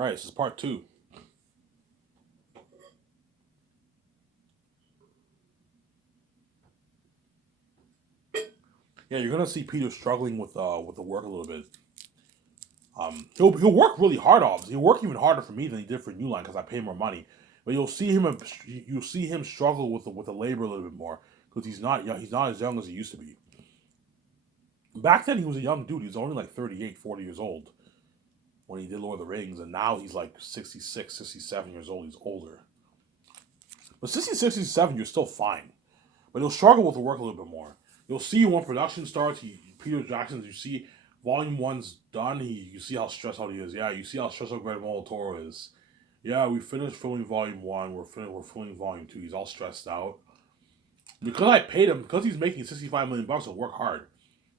Right, this is part two. Yeah, you're gonna see Peter struggling with the work a little bit. He'll work really hard. Obviously, he'll work even harder for me than he did for New Line because I pay more money. But you'll see him struggle with the labor a little bit more because he's not young. He's not as young as he used to be. Back then, he was a young dude. He was only like 38, 40 years old when he did Lord of the Rings, and now he's like 66, 67 years old. He's older. But 66, 67, you're still fine. But he'll struggle with the work a little bit more. You'll see when production starts. Peter Jackson. You see Volume One's done. You see how stressed out he is. Yeah, you see how stressed out Guillermo del Toro is. Yeah, we finished filming Volume One. We're filming Volume Two. He's all stressed out because I paid him because he's making $65 million. He'll work hard.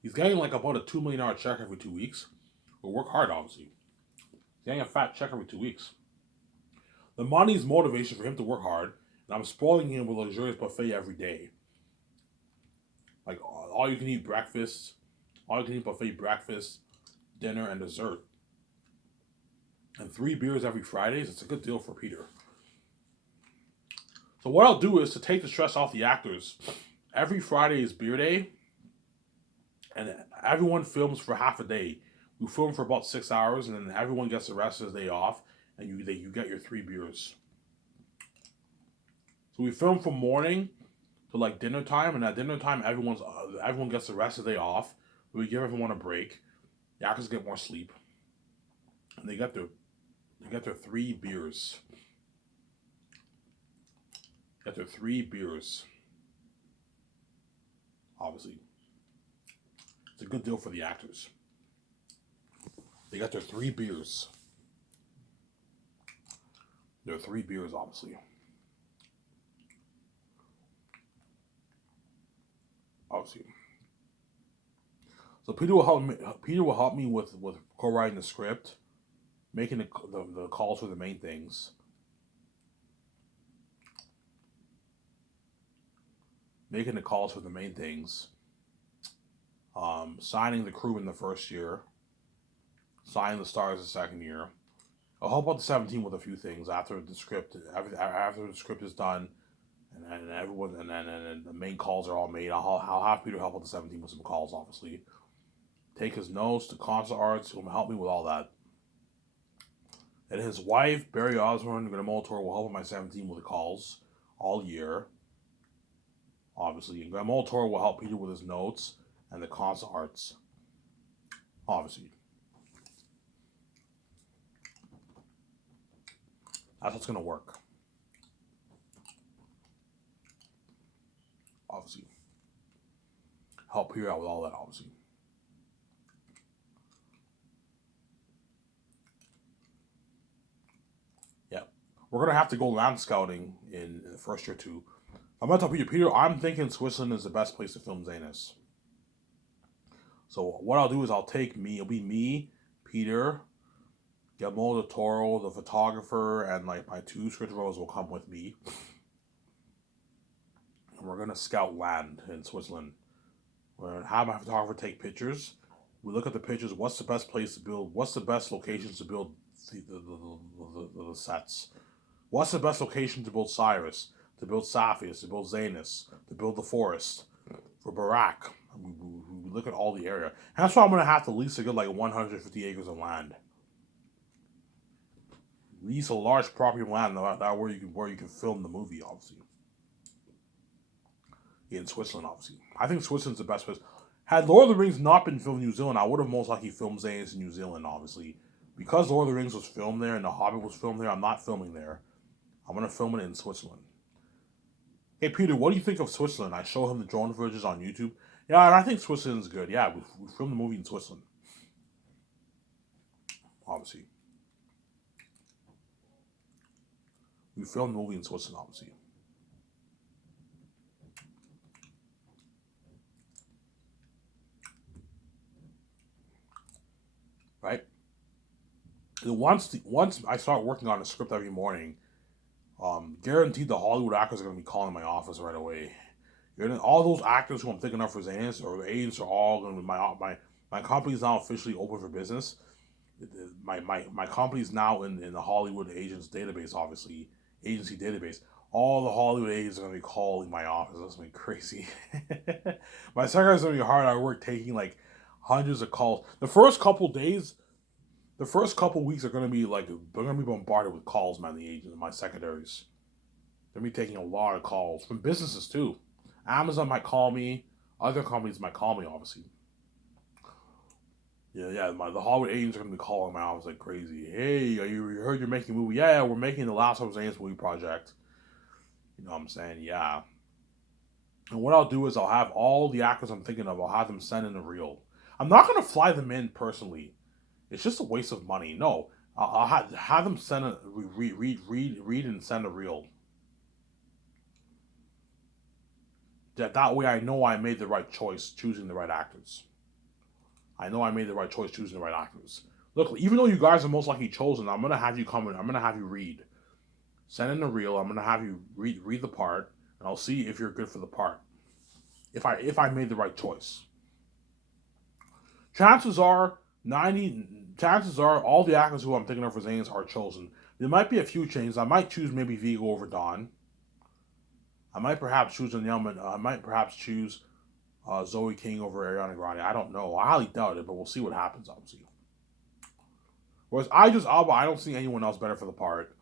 He's getting like about a $2 million check every 2 weeks. He'll work hard, obviously. He's getting a fat check every 2 weeks. The money is motivation for him to work hard, and I'm spoiling him with a luxurious buffet every day. Like all you can eat breakfast, all you can eat buffet breakfast, dinner, and dessert, and 3 beers every Fridays. It's a good deal for Peter. So what I'll do is to take the stress off the actors. Every Friday is beer day, and everyone films for half a day. We film for about 6 hours, and then everyone gets the rest of the day off, and you get your 3 beers. So we film from morning to like dinner time, and at dinner time everyone gets the rest of the day off. We give everyone a break. The actors get more sleep, and they get their 3 beers. Get their 3 beers. Obviously, it's a good deal for the actors. They got their 3 beers. Their 3 beers, obviously. Obviously. So Peter will help me. Peter will help me with co-writing the script, making the calls for the main things, making the calls for the main things, signing the crew in the first year, signing the stars the second year. I'll help out the 17 with a few things after the script is done, and everyone and the main calls are all made. I'll have Peter help out the 17 with some calls, obviously. Take his notes, the concept arts. He'll help me with all that. And his wife, Barry Osborne, Guillermo Toro, will help with my 17 with the calls all year, obviously. And Guillermo Toro will help Peter with his notes and the concept arts, obviously. That's what's going to work, obviously. Help Peter out with all that, obviously. Yeah. We're going to have to go land scouting in the first year, too. I'm going to tell Peter, I'm thinking Switzerland is the best place to film Zanus. So what I'll do is it'll be me, Peter, Guillermo del Toro, the photographer, and like my 2 script will come with me. And we're gonna scout land in Switzerland. We're gonna have my photographer take pictures. We look at the pictures. What's the best place to build? What's the best locations to build the sets? What's the best location to build Cyrus? To build Saphius? To build Zanus? To build the forest? For Barak? We look at all the area. And that's why I'm gonna have to lease a good like 150 acres of land. Lease a large property of land that where you can film the movie, obviously. In Switzerland, obviously. I think Switzerland's the best place. Had Lord of the Rings not been filmed in New Zealand, I would have most likely filmed Zanus in New Zealand, obviously. Because Lord of the Rings was filmed there and The Hobbit was filmed there, I'm not filming there. I'm gonna film it in Switzerland. Hey Peter, what do you think of Switzerland? I show him the drone footage on YouTube. Yeah, and I think Switzerland's good. Yeah, we filmed the movie in Switzerland, obviously. We filmed the movie in Switzerland, obviously. Right? Once I start working on a script every morning, guaranteed the Hollywood actors are gonna be calling my office right away. All those actors who I'm thinking of for Zanus or agents are all gonna be my company's now officially open for business. My company's now in the Hollywood agents database, obviously agency database. All the Hollywood agents are gonna be calling my office. That's gonna be crazy. My secretary's gonna be hard at work taking like hundreds of calls. The first couple weeks are gonna be like they're gonna be bombarded with calls, man. The agents, my secretaries, they're gonna be taking a lot of calls from businesses too. Amazon might call me. Other companies might call me, obviously. The Hollywood agents are gonna be calling my office like crazy. Hey, you heard you're making a movie? Yeah, we're making the Last of Us movie project. You know what I'm saying? Yeah. And what I'll do is I'll have all the actors I'm thinking of. I'll have them send in a reel. I'm not gonna fly them in personally. It's just a waste of money. No, I'll have them send a read and send a reel. That way I know I made the right choice choosing the right actors. I know I made the right choice choosing the right actors. Look, even though you guys are most likely chosen, I'm gonna have you come in. I'm gonna have you read. Send in a reel. I'm gonna have you read the part, and I'll see if you're good for the part. If I made the right choice. Chances are 90. Chances are all the actors who I'm thinking of for Zanes are chosen. There might be a few changes. I might choose maybe Vigo over Don. I might perhaps choose Danielle. I might perhaps choose Zoe King over Ariana Grande. I don't know. I highly doubt it, but we'll see what happens. Obviously. Whereas Idris Alba, I don't see anyone else better for the part.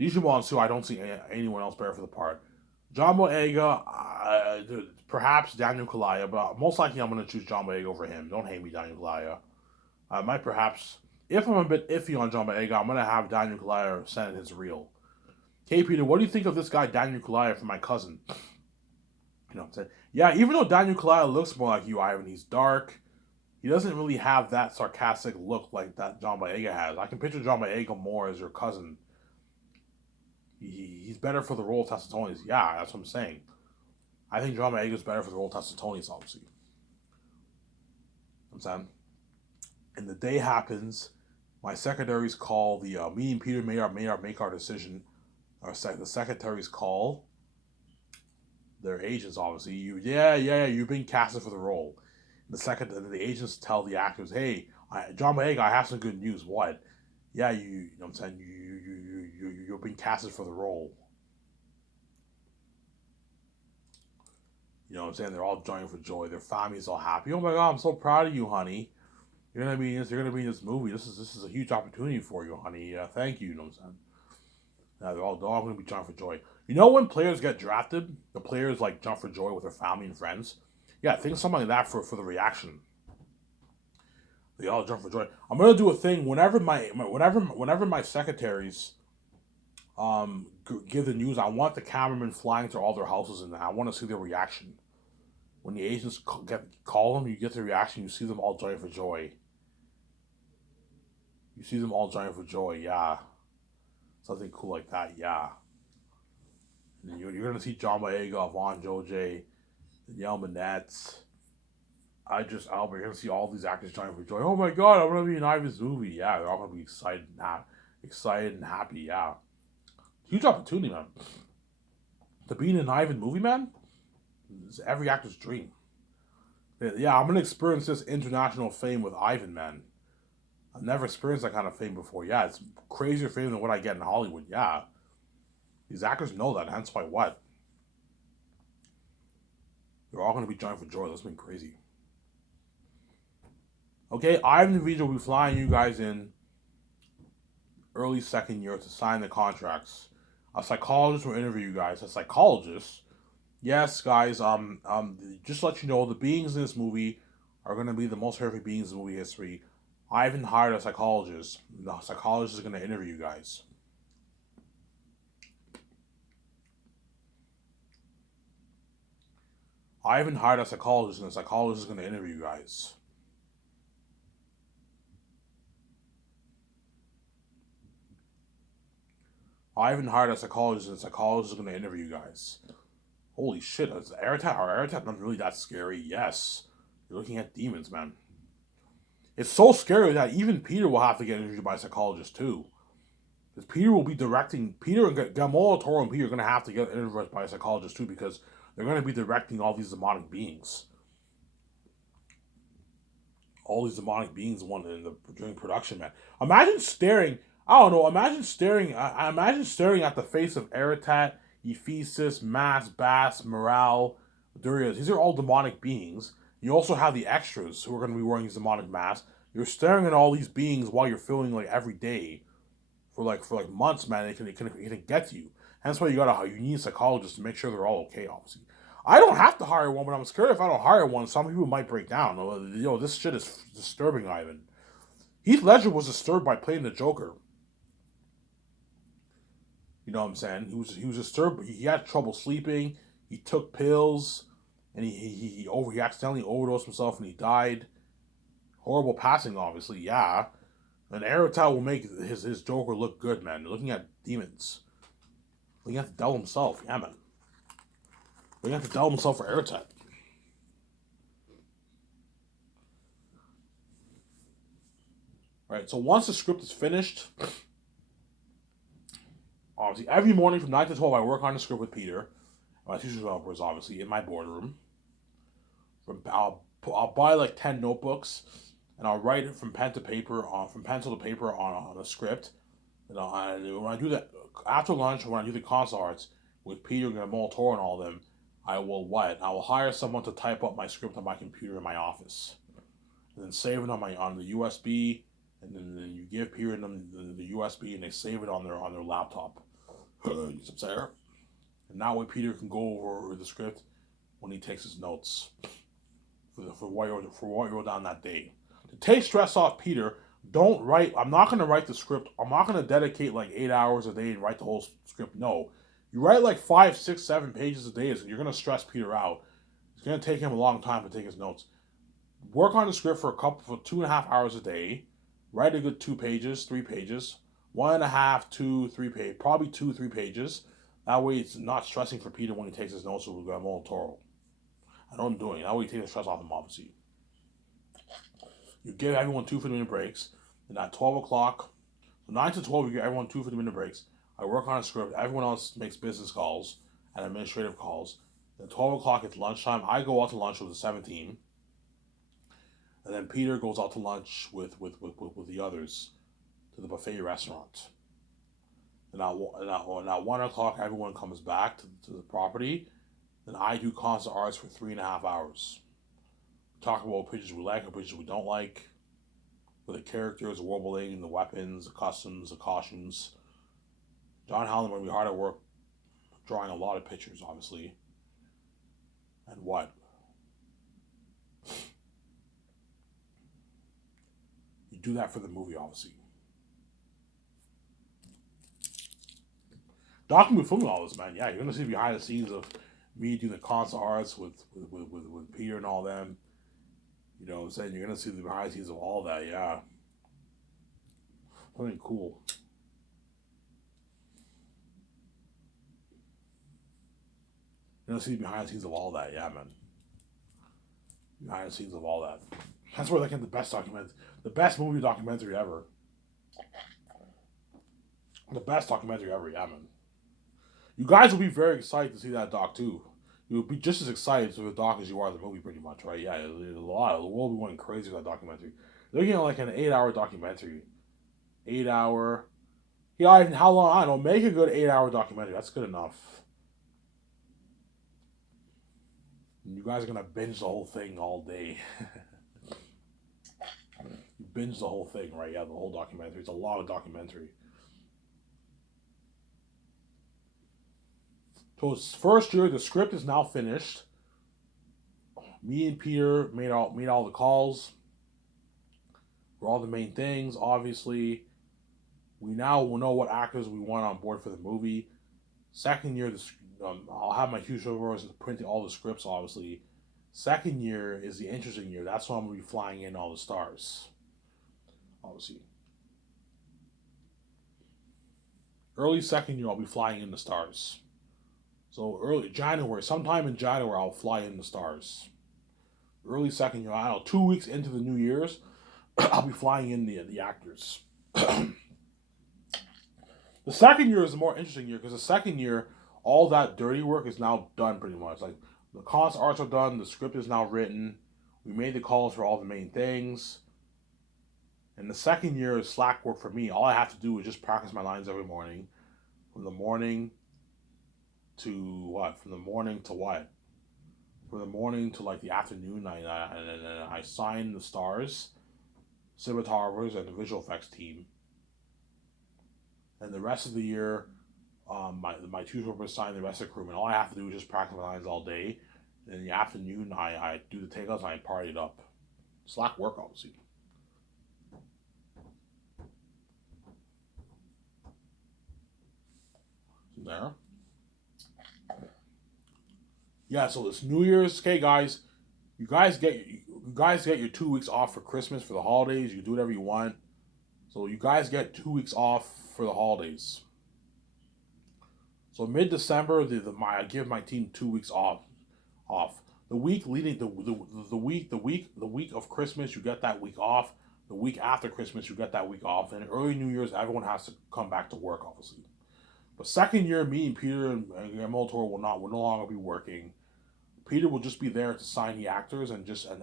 Digimon Su, I don't see anyone else better for the part. John Boyega, perhaps Daniel Kaluuya, but most likely I'm going to choose John Boyega over him. Don't hate me, Daniel Kaluuya. I might perhaps, if I'm a bit iffy on John Boyega, I'm going to have Daniel Kaluuya send his reel. Hey, Peter, what do you think of this guy, Daniel Kaluuya, from my cousin? You know what I'm saying? Yeah, even though Daniel Kaluuya looks more like you, Ivan, he's dark. He doesn't really have that sarcastic look like that John Boyega has. I can picture John Boyega more as your cousin. He's better for the role of Tessitonis. Yeah, that's what I'm saying. I think John Boyega is better for the role of Tessitonis, obviously. You know what I'm saying? And the day happens. My secretaries call the me and Peter make our decision. The secretaries call their agents, obviously. You've been casted for the role. The agents tell the actors, hey, John Boyega, I have some good news. What? Yeah, you know what I'm saying? You've been casted for the role. You know what I'm saying? They're all joining for joy. Their family's all happy. Oh my god, I'm so proud of you, honey. You're gonna be in this. You're gonna be in this movie. This is a huge opportunity for you, honey. Yeah, thank you. You know what I'm saying? Yeah, they're all gonna be jumping for joy. You know when players get drafted, the players like jump for joy with their family and friends. Yeah, think something like that for the reaction. They all jump for joy. I'm gonna do a thing whenever my secretaries give the news. I want the cameraman flying to all their houses and I want to see their reaction. When the agents call them, you get the reaction. You see them all join for joy. You see them all join for joy. Yeah, something cool like that. Yeah. And you're gonna see John Boyega, Vaughn Joj, Danielle Manette, Idris Elba. You're gonna see all these actors join for joy. Oh my god, I'm gonna be in Ivan's movie. Yeah, they're all gonna be excited and happy. Yeah, huge opportunity, man. To be in an Ivan movie, man, it's every actor's dream. Yeah, I'm gonna experience this international fame with Ivan, man. I've never experienced that kind of fame before. Yeah, it's crazier fame than what I get in Hollywood. Yeah, these actors know that. Hence why what? They're all gonna be joining for joy. That's been crazy. Okay, Ivan and Vija will be flying you guys in early second year to sign the contracts. A psychologist will interview you guys. A psychologist? Yes, guys. Just to let you know, the beings in this movie are going to be the most horrific beings in movie history. Ivan hired a psychologist. The psychologist is going to interview you guys. Ivan hired a psychologist, and the psychologist is going to interview you guys. Ivan hired a psychologist, and the psychologist is going to interview you guys. Holy shit, is Aratat or Aratat not really that scary? Yes. You're looking at demons, man. It's so scary that even Peter will have to get interviewed by a psychologist too. Because Peter will be directing, Peter and Guillermo Toro and Peter are going to have to get interviewed by a psychologist too because they're going to be directing all these demonic beings. all these demonic beings during production, man. Imagine staring. I don't know. Imagine staring. I imagine staring at the face of Eratat, Ephesus, Mass, Bass, Morale, Durias. These are all demonic beings. You also have the extras who are going to be wearing these demonic masks. You're staring at all these beings while you're filming like every day for months, man. It can get to you. Hence why you need a psychologist to make sure they're all okay. Obviously, I don't have to hire one, but I'm scared if I don't hire one, some people might break down. This shit is disturbing, Ivan. Heath Ledger was disturbed by playing the Joker. You know what I'm saying? He was disturbed. He had trouble sleeping. He took pills, and he accidentally overdosed himself, and he died. Horrible passing, obviously. Yeah, and Erotel will make his Joker look good, man. Looking at demons, looking at the devil himself. Yeah, man. Looking at the devil himself for Erotel. Right. So once the script is finished, obviously every morning from 9 to 12, I work on the script with Peter. My two developers, obviously, in my boardroom. I'll buy like 10 notebooks, and I'll write it from pencil to paper on a script. And when I do that after lunch, when I do the console arts with Peter and Moltor and all of them, I will hire someone to type up my script on my computer in my office, and then save it on the USB, and then you give Peter the USB, and they save it on their laptop. And that way Peter can go over the script when he takes his notes for what you wrote down that day. To take stress off Peter, don't write. I'm not going to write the script. I'm not going to dedicate like 8 hours a day and write the whole script. No, you write like 5, 6, 7 pages a day, and you're going to stress Peter out. It's going to take him a long time to take his notes. Work on the script for 2.5 hours a day. Write a good 2 pages, 3 pages, 1.5, 2, 3 pages, probably 2, 3 pages. That way, it's not stressing for Peter when he takes his notes with Guillermo del Toro. I know I'm doing it. That way, you take the stress off him, obviously. You give everyone 2 50-minute breaks. And at 12 o'clock, 9 to 12, you give everyone 2 50-minute breaks. I work on a script. Everyone else makes business calls and administrative calls. At 12 o'clock, it's lunchtime. I go out to lunch with the 17. And then Peter goes out to lunch with the others to the buffet restaurant. And at 1 o'clock, everyone comes back to the property. Then I do concert arts for 3.5 hours. Talk about what pictures we like, what pictures we don't like, with the characters, the world building, the weapons, the customs, the costumes. John Howland will be hard at work drawing a lot of pictures, obviously. And what? You do that for the movie, obviously. Documentary filming all this, man. Yeah, you're gonna see behind the scenes of me doing the concert arts with Peter and all them. You know what I'm saying? You're gonna see the behind the scenes of all that, yeah. Something cool. You're gonna see behind the scenes of all that, yeah, man. Behind the scenes of all that. That's where they get the best movie documentary ever. The best documentary ever, yeah, man. You guys will be very excited to see that doc too. You'll be just as excited for the doc as you are the movie, pretty much, right? Yeah, there's a lot. The world will be going crazy with that documentary. They're looking at like an 8-hour documentary. 8-hour. Yeah, how long? I don't know. Make a good 8-hour documentary. That's good enough. And you guys are gonna binge the whole thing all day. You binge the whole thing, right? Yeah, the whole documentary. It's a lot of documentary. So it's first year, the script is now finished. Me and Peter made all the calls for all the main things. Obviously, we now will know what actors we want on board for the movie. Second year, I'll have my huge overalls printing all the scripts. Obviously, second year is the interesting year. That's when I'm gonna be flying in all the stars. Obviously, early second year, I'll be flying in the stars. So early January, sometime in January, I'll fly in the stars. Early second year, I don't know, 2 weeks into the New Year's, I'll be flying in the actors. The second year is a more interesting year because the second year, all that dirty work is now done pretty much. Like the concept arts are done, the script is now written, We made the calls for all the main things. And the second year is slack work for me. All I have to do is just practice my lines every morning. From the morning to what? From the morning to what? From the morning to like the afternoon, I sign the stars, cinematographers, and the visual effects team. And the rest of the year, my tutor will sign the rest of the crew. And all I have to do is just practice my lines all day. And in the afternoon, I do the takeouts and I party it up. Slack work, obviously. There. Yeah, so it's New Year's. Okay, guys, you guys get your 2 weeks off for Christmas for the holidays. You can do whatever you want. So you guys get 2 weeks off for the holidays. So mid December, I give my team 2 weeks off. Off the week leading the week of Christmas, you get that week off. The week after Christmas, you get that week off. And early New Year's, everyone has to come back to work, obviously. But second year, me and Peter and Guillermo Toro will no longer be working. Peter will just be there to sign the actors and just and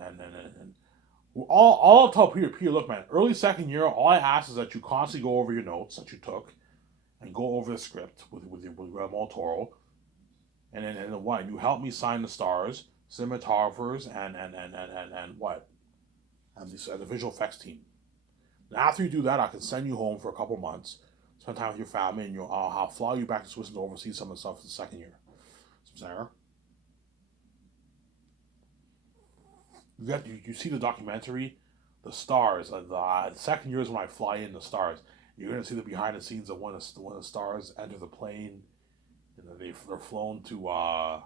all I'll tell Peter, look, man, early second year, all I ask is that you constantly go over your notes that you took and go over the script with Guillermo Toro, and what you help me sign the stars, cinematographers, and what and the visual effects team. And after you do that, I can send you home for a couple months, spend time with your family, and I'll fly you back to Switzerland to oversee some of the stuff for the second year. Sarah. You see the documentary, the stars. The second year is when I fly in the stars. You're gonna see the behind the scenes of when the stars enter the plane, and they're flown to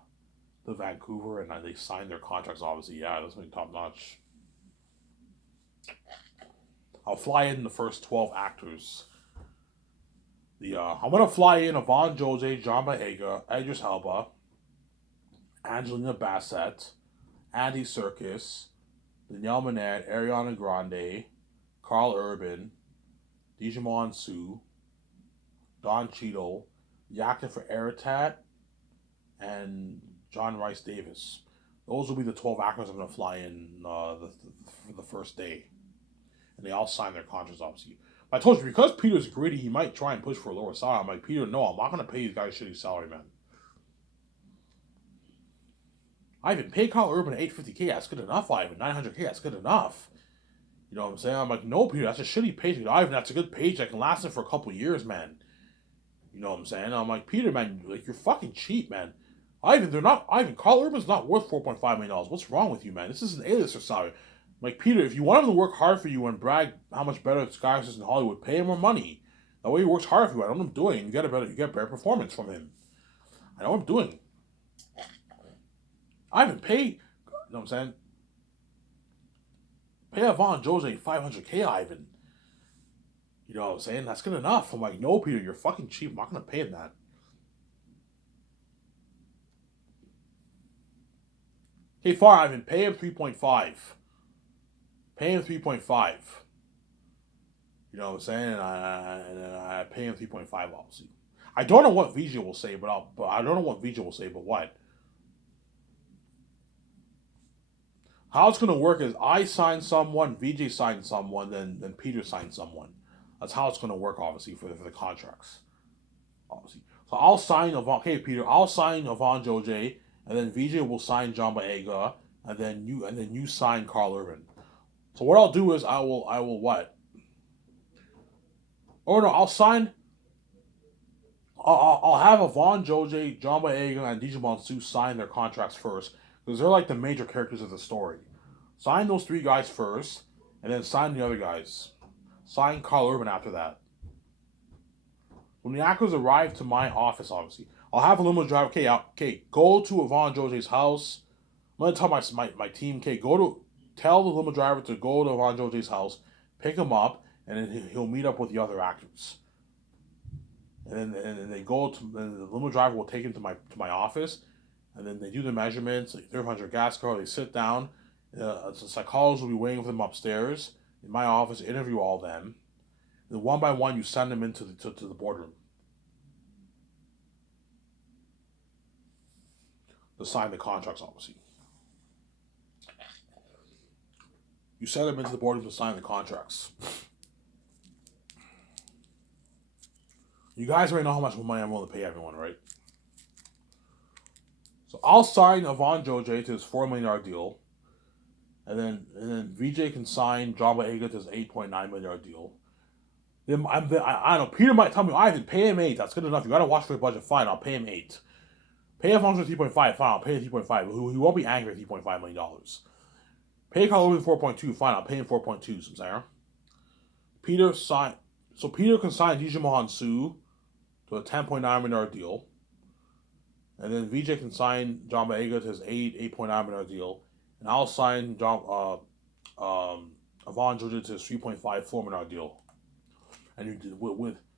Vancouver, and they sign their contracts. Obviously, yeah, that's been top notch. I'll fly in the first 12 actors. I'm gonna fly in Yvonne Jose, John Boyega, Idris Elba, Angelina Bassett, Andy Serkis, Danielle Minette, Ariana Grande, Carl Urban, Digimon Su, Don Cheadle, Yakin for Aratat, and John Rice Davis. Those will be the 12 actors I'm going to fly in for the first day. And they all sign their contracts, obviously. But I told you, because Peter's greedy, he might try and push for a lower salary. I'm like, Peter, no, I'm not going to pay these guys shitty salary, man. Ivan, pay Carl Urban $850K, that's good enough, Ivan. $900K, that's good enough. You know what I'm saying? I'm like, no, Peter, that's a shitty paycheck. Ivan, that's a good paycheck. Can last him for a couple years, man. You know what I'm saying? I'm like, Peter, man, like, you're fucking cheap, man. Ivan, Carl Urban's not worth $4.5 million. What's wrong with you, man? This is an A-lister salary. I'm like, Peter, if you want him to work hard for you and brag how much better this guy is in Hollywood, pay him more money. That way he works hard for you. I know what I'm doing. You get better performance from him. I know what I'm doing. Ivan, pay, you know what I'm saying? Pay Yvonne Jose $500K, Ivan. You know what I'm saying? That's good enough. I'm like, no, Peter, you're fucking cheap. I'm not going to pay him that. Hey, far, Ivan, pay him 3.5. Pay him 3.5. You know what I'm saying? And I pay him 3.5, obviously. I don't know what VJ will say, but I don't know what VJ will say, but what? How it's gonna work is I sign someone, VJ signs someone, then Peter signs someone. That's how it's gonna work, obviously, for the contracts. Obviously. So I'll sign Yvonne. Okay, Peter, I'll sign Yvonne Jose, and then VJ will sign John Boyega, and then you sign Carl Urban. So what I'll do is I will what? Oh no, I'll sign. I'll have Yvonne Jose, John Boyega, and Digimon Su sign their contracts first because they're like the major characters of the story. Sign those three guys first, and then sign the other guys. Sign Carl Urban after that. When the actors arrive to my office, obviously, I'll have a limo driver. Okay, go to Yvonne Jose's house. I'm gonna tell my team, okay, tell the limo driver to go to Yvonne Jose's house, pick him up, and then he'll meet up with the other actors. And then they go to and the limo driver will take him to my office, and then they do the measurements, like 300 gas car. They sit down. The psychologist will be waiting for them upstairs in my office. Interview all of them. Then one by one, you send them into to the boardroom to sign the contracts, obviously. You send them into the boardroom to sign the contracts. You guys already know how much money I'm willing to pay everyone, right? So I'll sign Avon Joj to his $4 million deal, and then VJ can sign Jabba Ega to his $8.9 million deal. Then I don't know. Peter might tell me, Ivan, pay him 8. That's good enough. You got to watch for the budget. Fine, I'll pay him 8. Pay Alfonso 3.5. Fine, I'll pay him 3.5. He won't be angry at $3.5 million. Pay Carl Lewis 4.2. Fine, I'll pay him 4.2. Some Peter sign. So Peter can sign Digimon Su to a $10.9 million deal. And then VJ can sign John Boyega to his $8.9 million deal. And I'll sign Avon Georgia to his $3.54 million deal. And you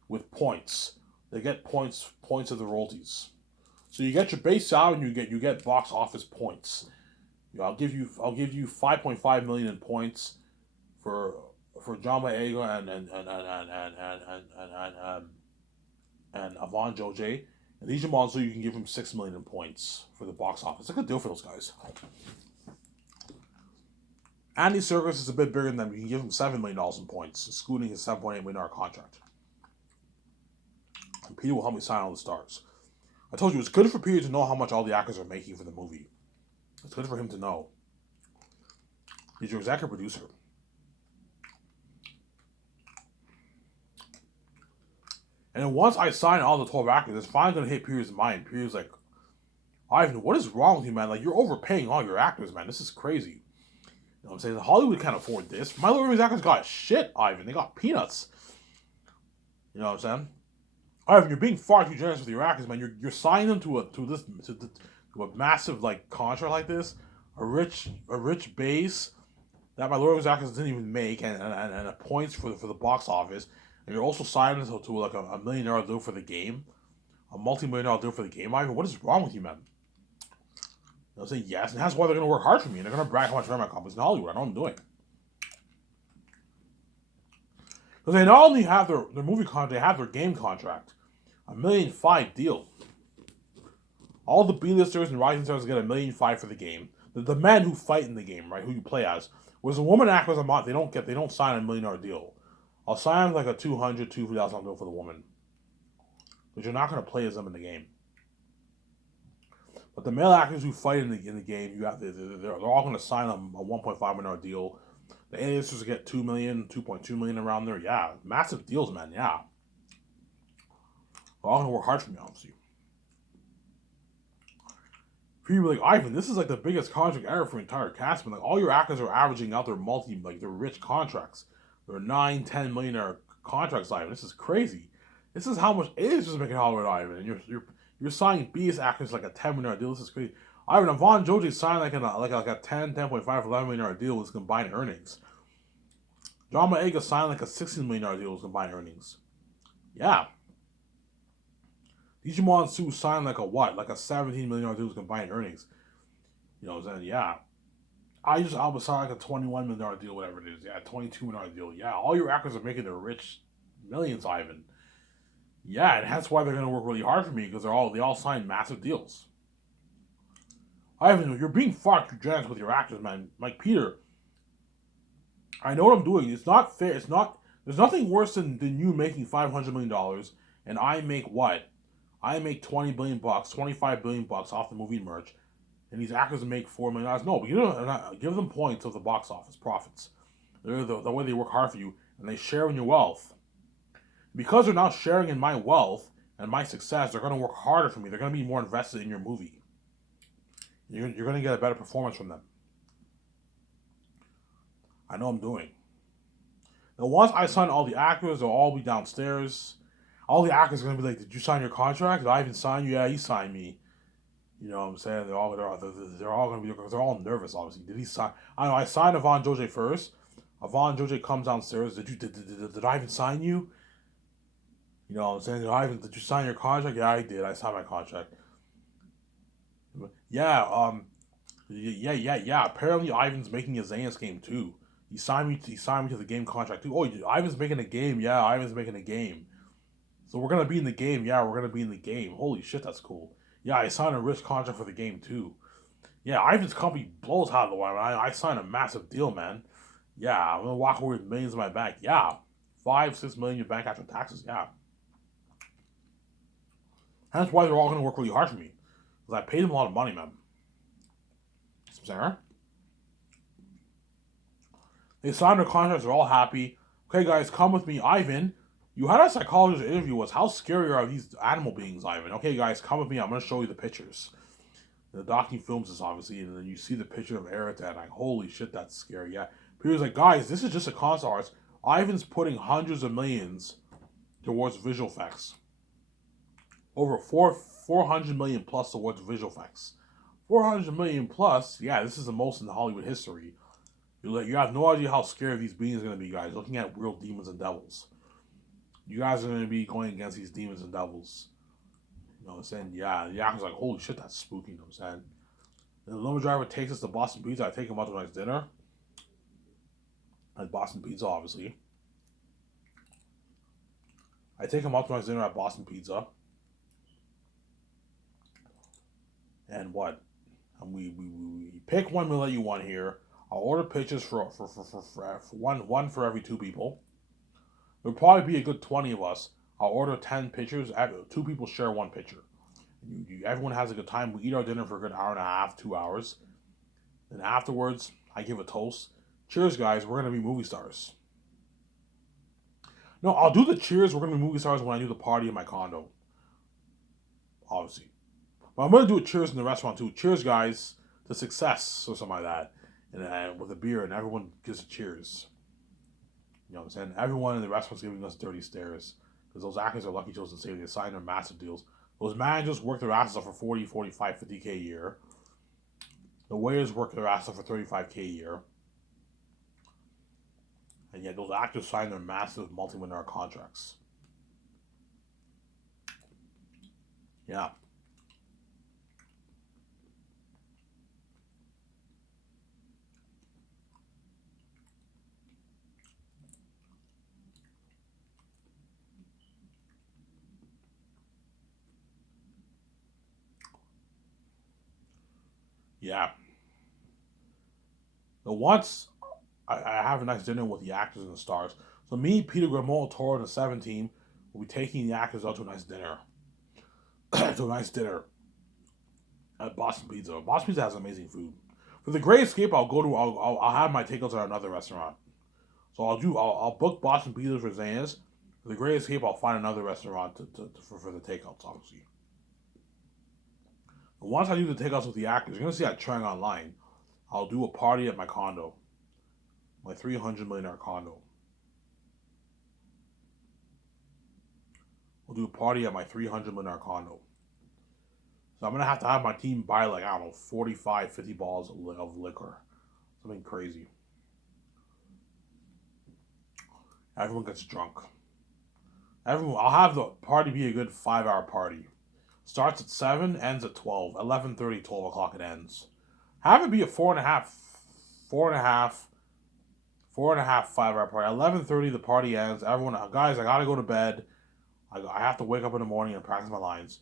with points. They get points of the royalties. So you get your base salary and you get box office points. I'll give you 5.5 million in points for John Boyega and Avon Joj. And these Jamal, so you can give him 6 million in points for the box office. It's a good deal for those guys. Andy Serkis is a bit bigger than them. You can give him $7 million in points, excluding his $7.8 million contract. And Peter will help me sign all the stars. I told you, it's good for Peter to know how much all the actors are making for the movie. It's good for him to know. He's your executive producer. And then once I sign all the 12 actors, it's finally going to hit Peter's mind. Peter's like, Ivan, what is wrong with you, man? Like, you're overpaying all your actors, man. This is crazy. You know what I'm saying? Hollywood can't afford this. My Little Rings actors got shit, Ivan. They got peanuts. You know what I'm saying? Ivan, you're being far too generous with your actors, man. You're signing them to a massive like contract like this, a rich base that my Lord of the Rings actors didn't even make, and a points for the box office, and you're also signing them to like a $1 million deal for the game, a multi-million-dollar deal for the game. Ivan, what is wrong with you, man? They'll say yes, and that's why they're gonna work hard for me, and they're gonna brag how much I accomplish in Hollywood. I know what I'm doing. Because they not only have their movie contract, they have their game contract. $1.5 million deal. All the B-listers and rising stars get $1.5 million for the game. The men who fight in the game, right, who you play as. Whereas a woman actors a month, they don't sign $1 million deal. I'll sign like a $200,000 deal for the woman. But you're not gonna play as them in the game. But the male actors who fight in the game, they're all gonna sign a $1.5 million deal. The A-listers get $2 million, $2.2 million around there. Yeah, massive deals, man. Yeah. They're all gonna work hard for me, obviously. People are like, Ivan, this is like the biggest contract ever for entire cast. But like, all your actors are averaging out their they're rich contracts. They're $9-10 million contracts, Ivan. This is crazy. This is how much A-listers are making Hollywood, Ivan. And you're signing B-list actors like a $10 million deal. This is crazy. Ivan, Avon Joj signed like a 10.5 $11 million deal with combined earnings. John Boyega signed like a $16 million deal with combined earnings. Yeah. Digimon Su signed like a $17 million deal with combined earnings. You know what I'm saying? Yeah. I was signing like a $21 million deal, whatever it is. Yeah, $22 million deal. Yeah, all your actors are making their rich millions, Ivan. Yeah, and that's why they're gonna work really hard for me, because they all signed massive deals. Ivan, you're being far too generous with your actors, man. Like Peter, I know what I'm doing. It's not fair. It's not. There's nothing worse than you making $500 million, and I make what? I make $20 billion, $25 billion off the movie merch, and these actors make $4 million. No, but you don't give them points of the box office profits. They're the way they work hard for you, and they share in your wealth. Because they're now sharing in my wealth and my success, they're going to work harder for me. They're going to be more invested in your movie. You're going to get a better performance from them. I know I'm doing. Now, once I sign all the actors, they'll all be downstairs. All the actors are going to be like, did you sign your contract? Did I even sign you? Yeah, he signed me. You know what I'm saying? They're all going to be, because they're all nervous, obviously. Did he sign? I don't know, I signed Avon Joj first. Avon Joj comes downstairs. Did I even sign you? You know what I'm saying? Did you sign your contract? Yeah, I did. I signed my contract. Yeah, yeah. Apparently, Ivan's making a Xanax game too. He signed me to the game contract too. Oh, Ivan's making a game. Yeah, Ivan's making a game. So we're gonna be in the game. Yeah, we're gonna be in the game. Holy shit, that's cool. Yeah, I signed a rich contract for the game too. Yeah, Ivan's company blows out of the water. I signed a massive deal, man. Yeah, I'm gonna walk away with millions in my bank. Yeah, 5, 6 million in your bank after taxes. Yeah, that's why they're all gonna work really hard for me because I paid them a lot of money, man. Sarah, they signed their contracts. They're all happy. Okay, guys, come with me, Ivan. You had a psychologist interview us. How scary are these animal beings, Ivan? Okay, guys, come with me. I'm gonna show you the pictures. The docu films this obviously, and then you see the picture of Erita, and like, holy shit, that's scary. Yeah, Peter's like, guys, this is just a concept art. Ivan's putting hundreds of millions towards visual effects. Over 400 million plus towards visual effects. 400 million plus. Yeah, this is the most in Hollywood history. You have no idea how scary these beings are gonna be, guys. Looking at real demons and devils. You guys are gonna be going against these demons and devils. You know what I'm saying? Yeah, the actor's like, holy shit, that's spooky. You know what I'm saying? And the limo driver takes us to Boston Pizza. I take him out to a nice dinner at Boston Pizza, obviously. I take him out to a nice dinner at Boston Pizza. And what? And we pick one meal that you want here. I'll order pitches for one for every two people. There'll probably be a good 20 of us. I'll order 10 pitchers. Two people share one pitcher. Everyone has a good time. We eat our dinner for a good hour and a half, 2 hours. And afterwards, I give a toast. Cheers, guys. We're going to be movie stars. No, I'll do the cheers. We're going to be movie stars when I do the party in my condo. Obviously. But I'm going to do a cheers in the restaurant too. Cheers, guys, to success or something like that. And with a beer, and everyone gives a cheers. You know what I'm saying? Everyone in the restaurant's giving us dirty stares. Because those actors are lucky chosen to say they sign their massive deals. Those managers work their asses off for 40, 45, 50K a year. The waiters work their asses off for 35K a year. And yet those actors sign their massive multi-million contracts. Yeah. Yeah. So once I have a nice dinner with the actors and the stars. So me, Peter Grimaud, Toro, and the 17 will be taking the actors out to a nice dinner. To a nice dinner at Boston Pizza. Boston Pizza has amazing food. For the Great Escape, I'll have my takeouts at another restaurant. So I'll book Boston Pizza for Zana's. For the Great Escape, I'll find another restaurant for the takeouts, obviously. And once I do the takeouts with the actors, you're gonna see that trend online. I'll do a party at my condo, my 300 million condo. We'll do a party at my 300 million condo. So I'm gonna have to have my team buy like I don't know 45, 50 bottles of liquor, something crazy. Everyone gets drunk. Everyone, I'll have the party be a good 5 hour party. Starts at 7, ends at 12. 11:30, 12 o'clock it ends. Have it be a four and a half, 5 hour party. 11:30 the party ends. Everyone, guys, I gotta go to bed. I have to wake up in the morning and practice my lines.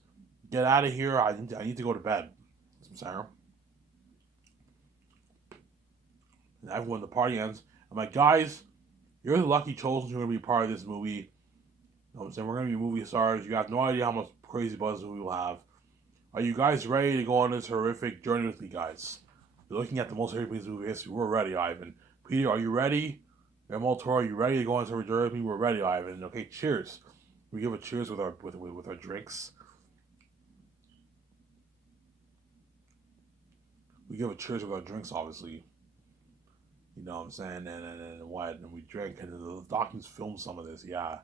Get out of here. I need to go to bed. Sarah. And everyone, the party ends. I'm like, guys, you're the lucky chosen who are going to be part of this movie. You know what I'm saying? We're going to be movie stars. You have no idea how much crazy buzz we will have. Are you guys ready to go on this horrific journey with me, guys? You're looking at the most horrific movie history. We're ready, Ivan. Peter, are you ready? Guillermo Toro, are you ready to go on this journey with me? We're ready, Ivan. Okay, cheers. We give a cheers with our drinks. We give a cheers with our drinks, obviously. You know what I'm saying? And what? And we drink, and the documents film some of this. Yeah,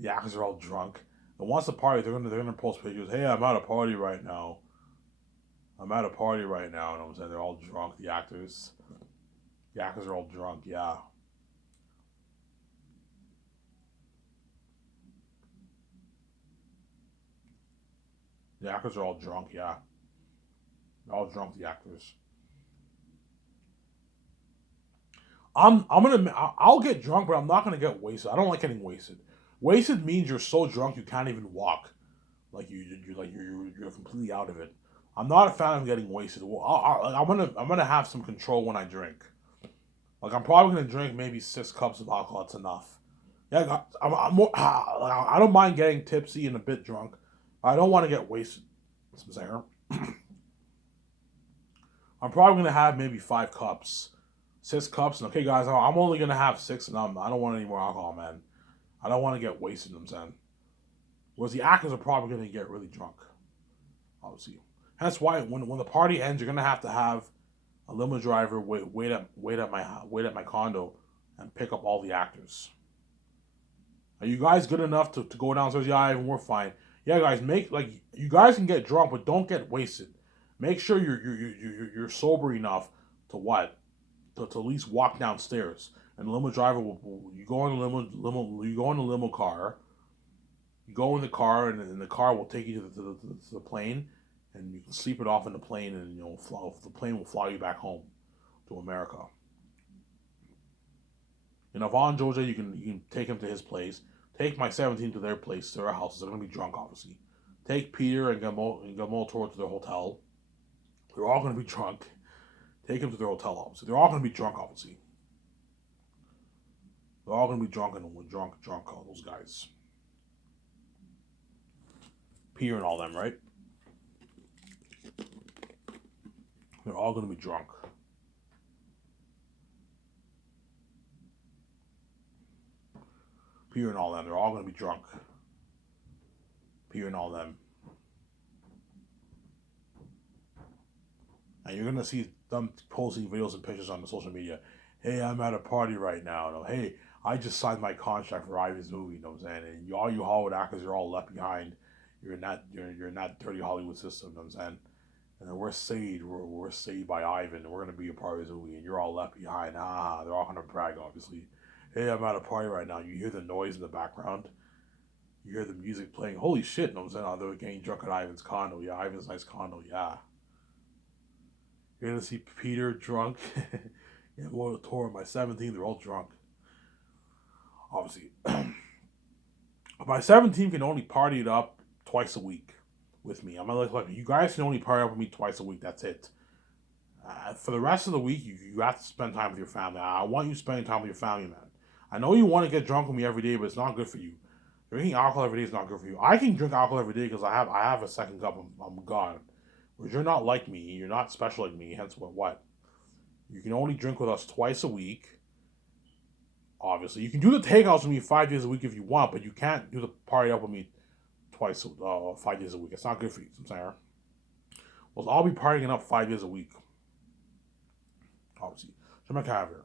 the actors are all drunk. And once the party, they're gonna post pictures. Hey, I'm at a party right now. I'm at a party right now. You know what I'm saying? They're all drunk. The actors are all drunk. Yeah, the actors are all drunk. Yeah, they're all drunk. The actors. I'll get drunk, but I'm not gonna get wasted. I don't like getting wasted. Wasted means you're so drunk you can't even walk. Like you're completely out of it. I'm not a fan of getting wasted. Well, I'm gonna have some control when I drink. Like I'm probably gonna drink maybe 6 cups of alcohol. That's enough. Yeah, I'm more. I don't mind getting tipsy and a bit drunk. I don't want to get wasted. That's what I'm saying. I'm probably gonna have maybe 5 cups, 6 cups. And okay, guys, I'm only gonna have six, and I don't want any more alcohol, man. I don't want to get wasted. I'm saying. Whereas the actors are probably gonna get really drunk, obviously. That's why when the party ends, you're gonna have a limo driver wait at my condo and pick up all the actors. Are you guys good enough to go downstairs? Yeah, Ivan, we're fine. Yeah, guys, make like you guys can get drunk, but don't get wasted. Make sure you're sober enough to what to at least walk downstairs. And the limo driver will you go in the limo you go in the limo car. You go in the car, and the car will take you to the plane, and you can sleep it off in the plane, and the plane will fly you back home to America. And Yvonne, Georgia, you can take him to his place. Take my 17 to their place, to their houses. They're gonna be drunk, obviously. Take Peter and Gamal towards their hotel. They're all gonna be drunk. Take them to their hotel, obviously. They're all gonna be drunk, obviously. They're all gonna be drunk and drunk. All those guys, Peter and all them, right? They're all gonna be drunk. Peter and all them. They're all gonna be drunk. Peter and all them. And you're gonna see them posting videos and pictures on the social media. Hey, I'm at a party right now. No, hey, I just signed my contract for Ivan's movie. You know what I'm saying? And all you Hollywood actors, you're all left behind. You're in that dirty Hollywood system. You know what I'm saying? And then we're saved. We're saved by Ivan. And we're gonna be a part of his movie, and you're all left behind. Ah, they're all gonna brag, obviously. Hey, I'm at a party right now. You hear the noise in the background. You hear the music playing. Holy shit! You know what I'm saying? Oh, they're getting drunk at Ivan's condo. Yeah, Ivan's nice condo. Yeah. You're gonna see Peter drunk. Yeah, going to the tour. My 17, they're all drunk. Obviously, my 17 can only party it up twice a week with me. I'm like you guys can only party up with me twice a week. That's it. For the rest of the week, you have to spend time with your family. I want you spending time with your family, man. I know you want to get drunk with me every day, but it's not good for you. Drinking alcohol every day is not good for you. I can drink alcohol every day because I have a second cup. I'm gone. Whereas you're not like me. You're not special like me. Hence what? You can only drink with us twice a week. Obviously, you can do the takeouts with me 5 days a week if you want, but you can't do the party up with me 5 days a week. It's not good for you. I'm saying. Well, I'll be partying up 5 days a week. Obviously, so I'm not here.